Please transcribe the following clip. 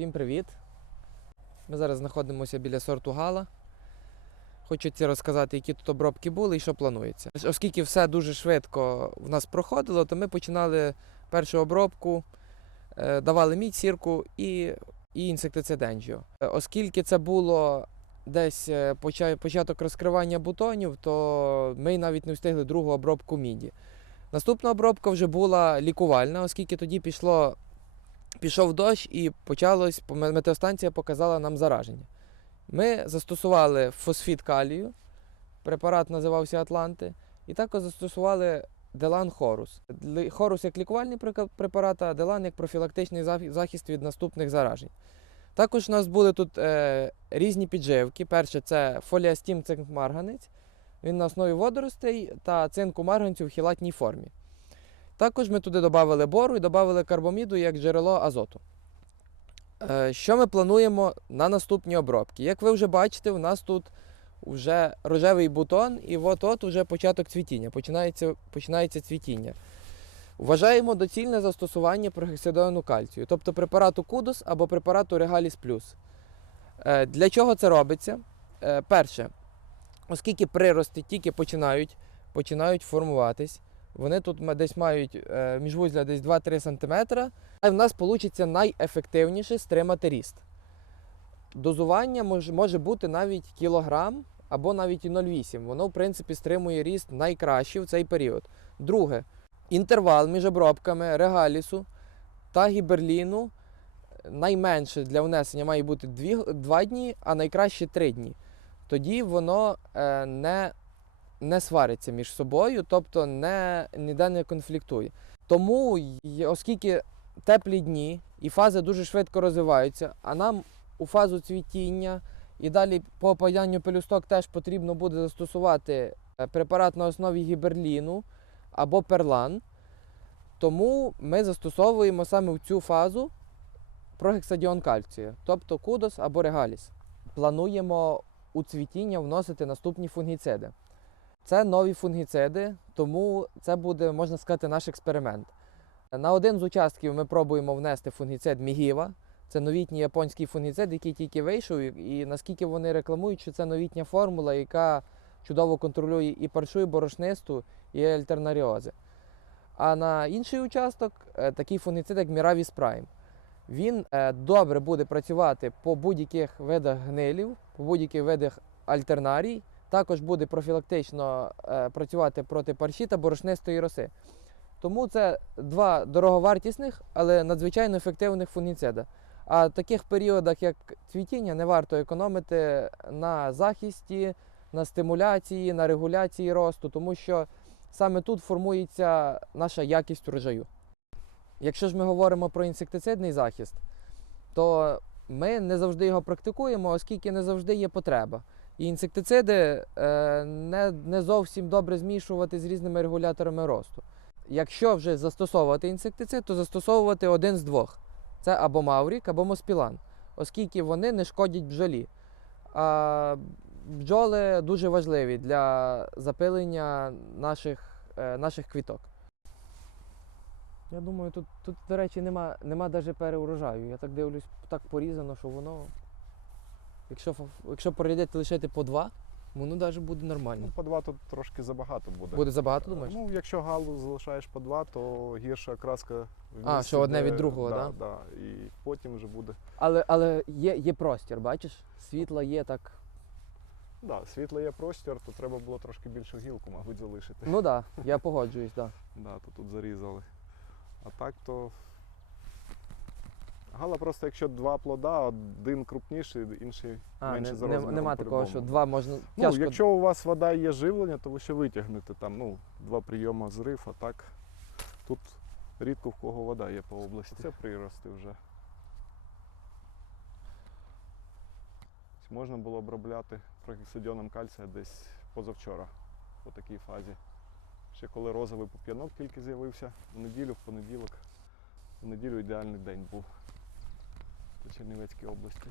Всім привіт! Ми зараз знаходимося біля сорту Гала. Хочеться розказати, які тут обробки були і що планується. Оскільки все дуже швидко в нас проходило, то ми починали першу обробку, е, давали мідь, сірку і, і інсектицид Оскільки це було десь е, початок розкривання бутонів, то ми навіть не встигли другу обробку міді. Наступна обробка вже була лікувальна, оскільки тоді пішло пішов дощ і почалось, метеостанція показала нам зараження. Ми застосували фосфіт калію, препарат називався Атланти, і також застосували Делан Хорус. Хорус як лікувальний препарат, а Делан як профілактичний захист від наступних заражень. Також у нас були тут е, різні підживки. Перше це фоліастім цинк марганець. Він на основі водоростей та цинку марганцю в хілатній формі. Також ми туди додали бору і додали карбоміду як джерело азоту. Е, Що ми плануємо на наступні обробки? Як ви вже бачите, у нас тут вже рожевий бутон, і от-от вже початок цвітіння, починається, починається цвітіння. Вважаємо доцільне застосування прогексидону кальцію, тобто препарату Кудос або препарату Регаліс Плюс. Е, Для чого це робиться? Е, Перше, оскільки прирости тільки починають, починають формуватись, вони тут десь мають е, міжвузля десь 2-3 см, а в нас вийде найефективніше стримати ріст. Дозування може, бути навіть кілограм або навіть і 0,8. Воно, в принципі, стримує ріст найкраще в цей період. Друге, інтервал між обробками регалісу та гіберліну найменше для внесення має бути 2 дні, а найкраще 3 дні. Тоді воно е, не не свариться між собою, тобто не, ніде не конфліктує. Тому, оскільки теплі дні і фази дуже швидко розвиваються, а нам у фазу цвітіння і далі по опаданню пелюсток теж потрібно буде застосувати е, препарат на основі гіберліну або перлан. Тому ми застосовуємо саме в цю фазу прогексадіон кальцію, тобто кудос або регаліс. Плануємо у цвітіння вносити наступні фунгіциди. Це нові фунгіциди, тому це буде, можна сказати, наш експеримент. На один з участків ми пробуємо внести фунгіцид Мігіва. Це новітній японський фунгіцид, який тільки вийшов, і наскільки вони рекламують, що це новітня формула, яка чудово контролює і паршу, і борошнисту, і альтернаріози. А на інший участок е, такий фунгіцид, як Miravis Prime. Він е, добре буде працювати по будь-яких видах гнилів, по будь-яких видах альтернарій, також буде профілактично е, працювати проти парші та борошнистої роси. Тому це два дороговартісних, але надзвичайно ефективних фунгіцида. А в таких періодах, як цвітіння, не варто економити на захисті, на стимуляції, на регуляції росту, тому що саме тут формується наша якість урожаю. Якщо ж ми говоримо про інсектицидний захист, то ми не завжди його практикуємо, оскільки не завжди є потреба. І інсектициди е, не, не зовсім добре змішувати з різними регуляторами росту. Якщо вже застосовувати інсектицид, то застосовувати один з двох: це або Маврік, або Моспілан, оскільки вони не шкодять бджолі. А бджоли дуже важливі для запилення наших, е, наших квіток. Я думаю, тут, тут до речі, нема, нема навіть переурожаю. Я так дивлюсь, так порізано, що воно. Якщо, якщо порядити лишити по два, воно навіть буде нормально. Ну, по два тут трошки забагато буде. Буде забагато, думаєш? Ну, якщо галу залишаєш по два, то гірша краска в А, що одне від другого, да? да? Да, І потім вже буде. Але, але є, є простір, бачиш? Світла є так. Да, світло є простір, то треба було трошки більшу гілку, мабуть, залишити. Ну так, да, я погоджуюсь, так. Да, то тут зарізали. А так то. Гала просто, якщо два плода, один крупніший, інший А, менше не, за не, розміром. нема такого, що по-любому. два можна. Ну, тяжко. якщо у вас вода і є живлення, то ви ще витягнете там, ну, два прийоми зрив, а так тут рідко в кого вода є по області. Це прирости вже. Можна було обробляти прогексидіоном кальція десь позавчора по такій фазі. Ще коли розовий пуп'янок тільки з'явився, в неділю, в понеділок. В неділю ідеальний день був Чернівецькій області.